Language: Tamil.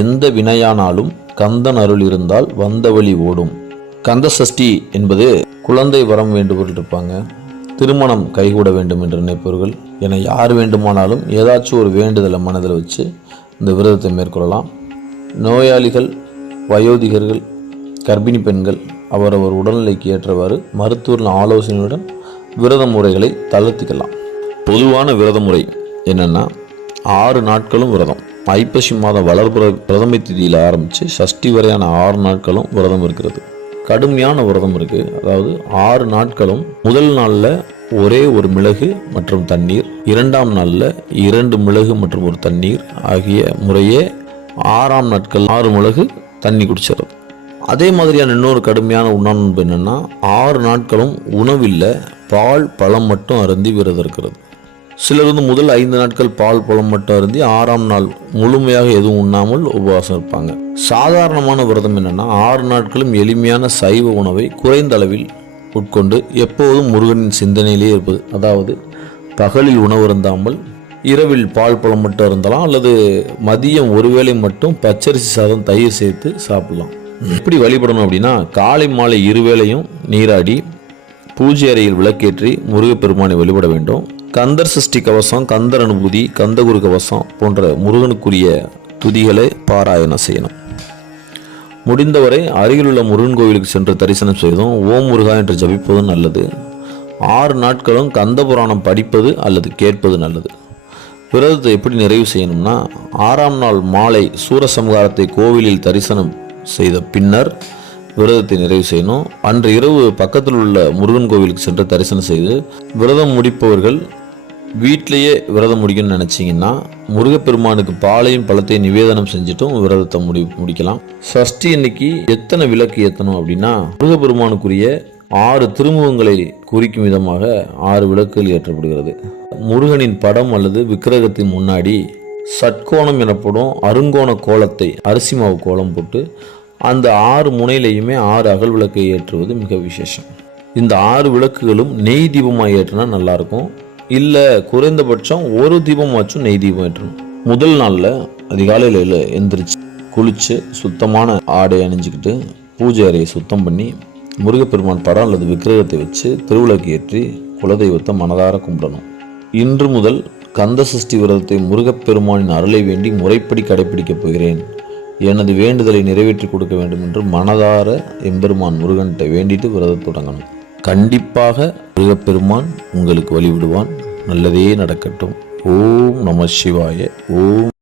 எந்த வினையானாலும் கந்தன் அருள் இருந்தால் வந்த வழி ஓடும். கந்த சஷ்டி என்பது குழந்தை வரம் வேண்டுபவர்கள் இருப்பாங்க, திருமணம் கைகூட வேண்டும் என்று நினைப்பவர்கள் என யார் வேண்டுமானாலும் ஏதாச்சும் ஒரு வேண்டுதலை மனதில் வச்சு இந்த விரதத்தை மேற்கொள்ளலாம். நோயாளிகள், வயோதிகர்கள், கர்ப்பிணி பெண்கள் அவரவர் உடல்நிலைக்கு ஏற்றவாறு மருத்துவர்கள் ஆலோசனையுடன் விரத முறைகளை தளர்த்திக்கலாம். பொதுவான விரத முறை என்னென்னா 6 நாட்களும் விரதம். ஐப்பசி மாதம் வளர்பிற பிரதமை திதியில் ஆரம்பித்து சஷ்டி வரையான 6 நாட்களும் விரதம் இருக்கிறது. கடுமையான விரதம் இருக்குது. அதாவது 6 நாட்களும் முதல் நாளில் ஒரே ஒரு மிளகு மற்றும் தண்ணீர், 2ஆம் நாளில் 2 மிளகு மற்றும் ஒரு தண்ணீர் ஆகிய முறையே 6ஆம் நாட்கள் 6 மிளகு தண்ணி குடிச்சிடும். அதே மாதிரியான இன்னொரு கடுமையான உண்ணாநோன்பு என்னென்னா 6 நாட்களும் உணவில்லை, பால் பழம் மட்டும் அருந்தி விரதம் இருக்கிறது. சிலர் முதல் 5 நாட்கள் பால் பழம் மட்டும் அருந்தி 6ஆம் நாள் முழுமையாக எதுவும் உண்ணாமல் உபவாசம் இருப்பாங்க. சாதாரணமான விரதம் என்னென்னா 6 நாட்களும் எளிமையான சைவ உணவை குறைந்த அளவில் உட்கொண்டு எப்போதும் முருகனின் சிந்தனையிலே இருப்பது. அதாவது பகலில் உணவு இருந்தாமல் இரவில் பால் பழம் மட்டும் இருந்தாலாம், அல்லது மதியம் ஒருவேளை மட்டும் பச்சரிசி சாதம் தயிர் சேர்த்து சாப்பிடலாம். எப்படி வழிபடணும் அப்படின்னா காலை மாலை 2 வேளையும் நீராடி பூஜை அறையில் விளக்கேற்றி முருகப்பெருமானை வழிபட வேண்டும். கந்தர் சஷ்டி கவசம், கந்தர் அனுபூதி, கந்தகுரு கவசம் போன்ற முருகனுக்குரிய துதிகளை பாராயணம் செய்யணும். முடிந்தவரை அருகிலுள்ள முருகன் கோவிலுக்கு சென்று தரிசனம் செய்வதும் ஓம் முருகா என்று ஜபிப்பதும் நல்லது. 6 நாட்களும் கந்த புராணம் படிப்பது அல்லது கேட்பது நல்லது. விரதத்தை எப்படி நிறைவு செய்யணும்னா 6ஆம் நாள் மாலை சூரசம்ஹாரத்தை கோவிலில் தரிசனம் செய்த பின்னர் விரதத்தை நிறைவு செய்யணும். அன்று இரவு பக்கத்தில் உள்ள முருகன் கோவிலுக்கு சென்று தரிசனம் செய்து விரதம் முடிப்பவர்கள் வீட்டிலேயே விரதம் முடிக்கணும்னு நினச்சிங்கன்னா முருகப்பெருமானுக்கு பாலையும் பழத்தையும் நிவேதனம் செஞ்சுட்டும் விரதத்தை முடிக்கலாம். சஷ்டி அன்னைக்கு எத்தனை விளக்கு ஏற்றணும் அப்படின்னா முருகப்பெருமானுக்குரிய 6 திருமுகங்களை குறிக்கும் விதமாக 6 விளக்குகள் ஏற்றப்படுகிறது. முருகனின் படம் அல்லது விக்கிரகத்தின் முன்னாடி சட்கோணம் எனப்படும் அருங்கோண கோலத்தை அரிசி மாவு கோலம் போட்டு அந்த 6 முனையிலையுமே 6 அகல் விளக்கை ஏற்றுவது மிக விசேஷம். இந்த 6 விளக்குகளும் நெய் தீபமாக ஏற்றினா நல்லாயிருக்கும். இல்லை குறைந்தபட்சம் ஒரு தீபமாச்சும் நெய் தீபம் ஏற்றணும். முதல் நாளில் அதிகாலையில் எந்திரிச்சு குளித்து சுத்தமான ஆடை அணிஞ்சிக்கிட்டு பூஜை அறையை சுத்தம் பண்ணி முருகப்பெருமான் படம் அல்லது விக்கிரகத்தை வச்சு திருவிளக்கு ஏற்றி குலதெய்வத்தை மனதார கும்பிடணும். இன்று முதல் கந்த சஷ்டி விரதத்தை முருகப்பெருமானின் அருளை வேண்டி முறைப்படி கடைபிடிக்கப் போகிறேன், எனது வேண்டுதலை நிறைவேற்றி கொடுக்க வேண்டும் என்று மனதார எம்பெருமான் முருகன்கிட்ட வேண்டிட்டு விரதம் தொடங்கணும். கண்டிப்பாக முருகப்பெருமான் உங்களுக்கு வழிவிடுவான். நல்லதே நடக்கட்டும். ஓம் நம சிவாய. ஓம்